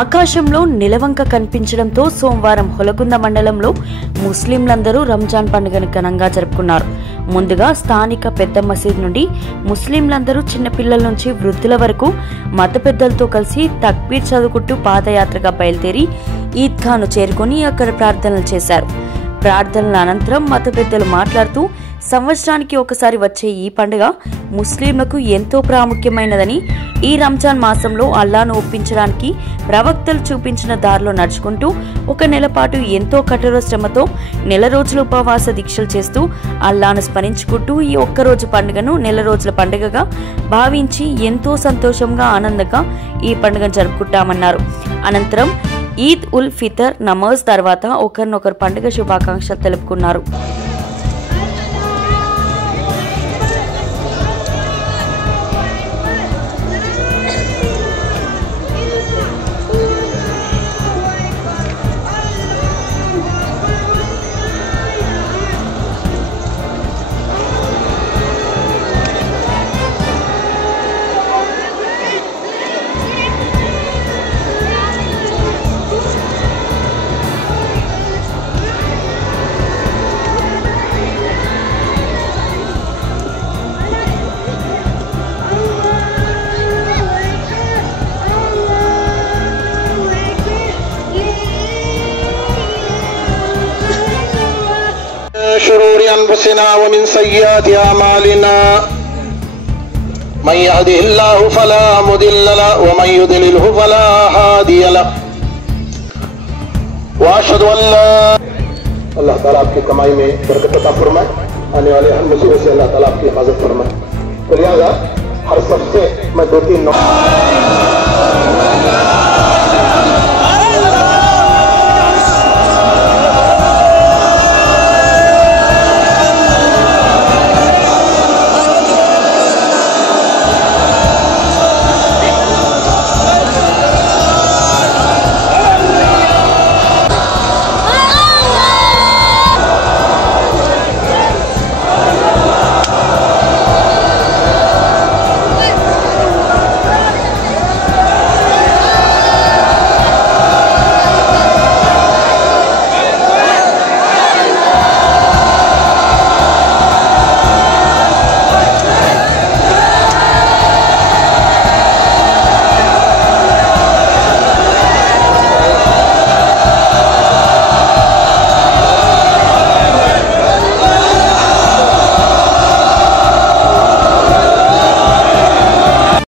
ఆకాశంలో నిలవంక కనిపించడంతో సోమవారం హొలగుంద మండలంలో ముస్లింలందరూ రంజాన్ పండుగను ఘనంగా జరుపుకున్నారు. ముందుగా స్థానిక పెద్ద మసీద్ నుండి ముస్లింలందరూ చిన్నపిల్లల నుంచి వృద్ధుల వరకు మత పెద్దలతో కలిసి తక్బీర్ చదువుకుంటూ పాదయాత్రగా బయలుదేరి ఈద్గాను చేరుకొని అక్కడ ప్రార్థనలు చేశారు. ప్రార్థనల అనంతరం మత పెద్దలు మాట్లాడుతూ సంవత్సరానికి ఒకసారి వచ్చే ఈ పండుగ ముస్లింలకు ఎంతో ప్రాముఖ్యమైనదని, ఈ రంజాన్ మాసంలో అల్లాను ఒప్పించడానికి ప్రవక్తలు చూపించిన దారిలో నడుచుకుంటూ 1 నెల పాటు ఎంతో కఠోర శ్రమతో నెల రోజులు ఉపవాస దీక్షలు చేస్తూ అల్లాను స్మరించుకుంటూ ఈ ఒక్కరోజు పండుగను నెల రోజుల పండుగగా భావించి ఎంతో సంతోషంగా ఆనందంగా ఈ పండుగను జరుపుకుంటామన్నారు. అనంతరం ఈద్ ఉల్ ఫితర్ నమాజ్ తర్వాత ఒకరినొకరు పండుగ శుభాకాంక్షలు తెలుపుకున్నారు. شرور أنفسنا ومن سيئات أعمالنا من يهده الله فلا مضل له ومن يضلله فلا هادي له وأشهد أن لا अल्लाह ताला आपकी कमाई में बरकत अता फरमाए, आने वाले हर मुसीबत से अल्लाह ताला आपकी हिफाजत फरमाए। तो लिहाजा हर सबसे मैं 2-3